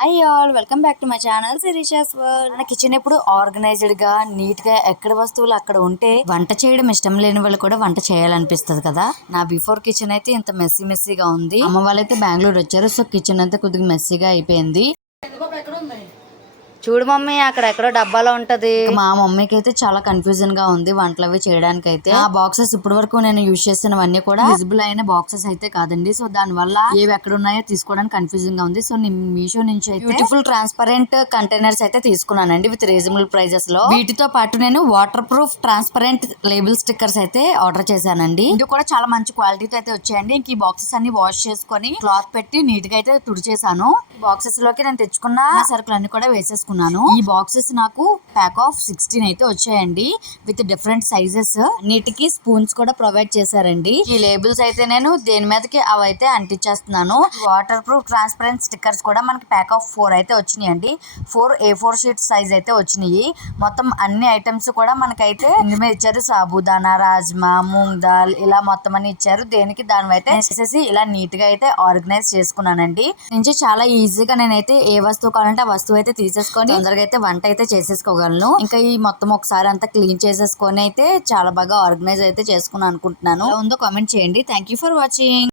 Hi all, welcome back to my channel Sirisha's world. మన kitchen ఎప్పుడు organised గా neat గా ఎక్కడ వస్తువులు అక్కడ ఉంటే వంట చేయడం ఇష్టం లేని వాళ్ళు కూడా వంట చేయాలనిపిస్తుంది కదా. నా బిఫోర్ కిచెన్ అయితే ఇంత మెస్సీగా ఉంది. అమ్మ వాళ్ళైతే బెంగళూరు వచ్చారు, సో కిచెన్ అంతా కొద్దిగా మెస్సీగా అయిపోయింది. చూడు మమ్మీ, అక్కడ ఎక్కడో డబ్బాలో ఉంటది. మా మమ్మీకి అయితే చాలా కన్ఫ్యూజన్ గా ఉంది వంటలు అవి చేయడానికి. అయితే ఆ బాక్సెస్ ఇప్పటి వరకు నేను యూజ్ చేసినవన్నీ కూడా విజిబుల్ అయిన బాక్సెస్ అయితే కాదండి. సో దాని వల్ల ఏవి ఎక్కడ ఉన్నాయో తీసుకోవడానికి కన్ఫ్యూజన్ గా ఉంది. సో నేను మీషో నుంచి అయితే బ్యూటిఫుల్ ట్రాన్స్పరెంట్ కంటైనర్స్ అయితే తీసుకున్నానండి విత్ రీజనబుల్ ప్రైజెస్ లో. వీటితో పాటు నేను water proof transparent label stickers అయితే ఆర్డర్ చేశానండి. ఇది కూడా చాలా మంచి క్వాలిటీతో అయితే వచ్చాయండి. ఇంక ఈ బాక్సెస్ అన్ని వాష్ చేసుకొని క్లాత్ పెట్టి నీట్ గా అయితే తుడిచేసాను. బాక్సెస్ లోకి నేను తెచ్చుకున్న సరుకులు అన్ని కూడా వేసేసుకున్నాను. ఈ బాక్సెస్ నాకు ప్యాక్ ఆఫ్ 16 అయితే వచ్చాయండి విత్ డిఫరెంట్ సైజెస్. నీటికి స్పూన్స్ కూడా ప్రొవైడ్ చేశారండి. ఈ లేబుల్స్ అయితే నేను దేని మీదకి అవి అయితే అంటించేస్తున్నాను. వాటర్ ప్రూఫ్ ట్రాన్స్పరెంట్ స్టిక్కర్స్ కూడా మనకి ప్యాక్ ఆఫ్ 4 అయితే వచ్చినాయండి. 4 A4 షీట్ సైజ్ అయితే వచ్చినాయి. మొత్తం అన్ని ఐటమ్స్ కూడా మనకైతే ఇందులో ఇచ్చారు. సాబుదానా, రాజ్మా, మూంగ్ దాల్ ఇలా మొత్తం అన్ని ఇచ్చారు. దేనికి దాని అయితే చేసేసి ఇలా నీట్ గా అయితే ఆర్గనైజ్ చేసుకున్నానండి. నుంచి చాలా ఈజీగా నేనైతే ఏ వస్తువు కావాలంటే ఆ వస్తువు అయితే తీసేసుకొని తొందరగా అయితే వంట అయితే చేసేసుకోగలను. ఇంకా ఈ మొత్తం ఒకసారి అంతా క్లీన్ చేసేసుకొని అయితే చాలా బాగా ఆర్గనైజ్ అయితే చేసుకున్నాను అనుకుంటున్నాను. ఉందో కామెంట్ చేయండి. Thank you for watching.